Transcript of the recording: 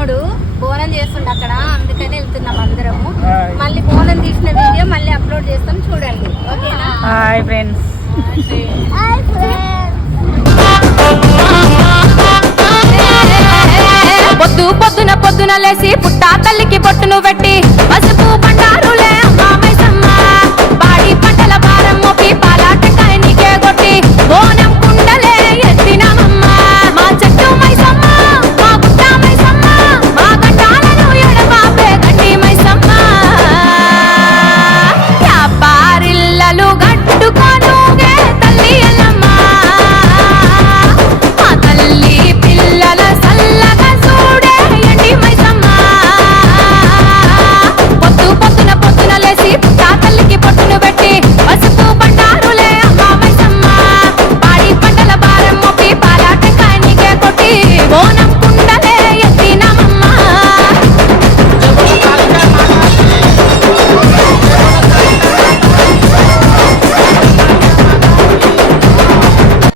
తమ్ముడు బోనం చేస్తుండే అక్కడ, అందుకని వెళ్తున్నాం అందరము. మళ్ళీ బోనం తీసిన వీడియో మళ్ళీ అప్లోడ్ చేస్తాం, చూడండి. ఓకేనా? Hi friends. పొద్దున లేసి పుట్టా తల్లికి బొట్టును పెట్టి పసుపు బండారులే అమ్మ మైసమ్మ, బాడి పంటల భారం మోపి పాలాటకాయ నీకే కొట్టి బోన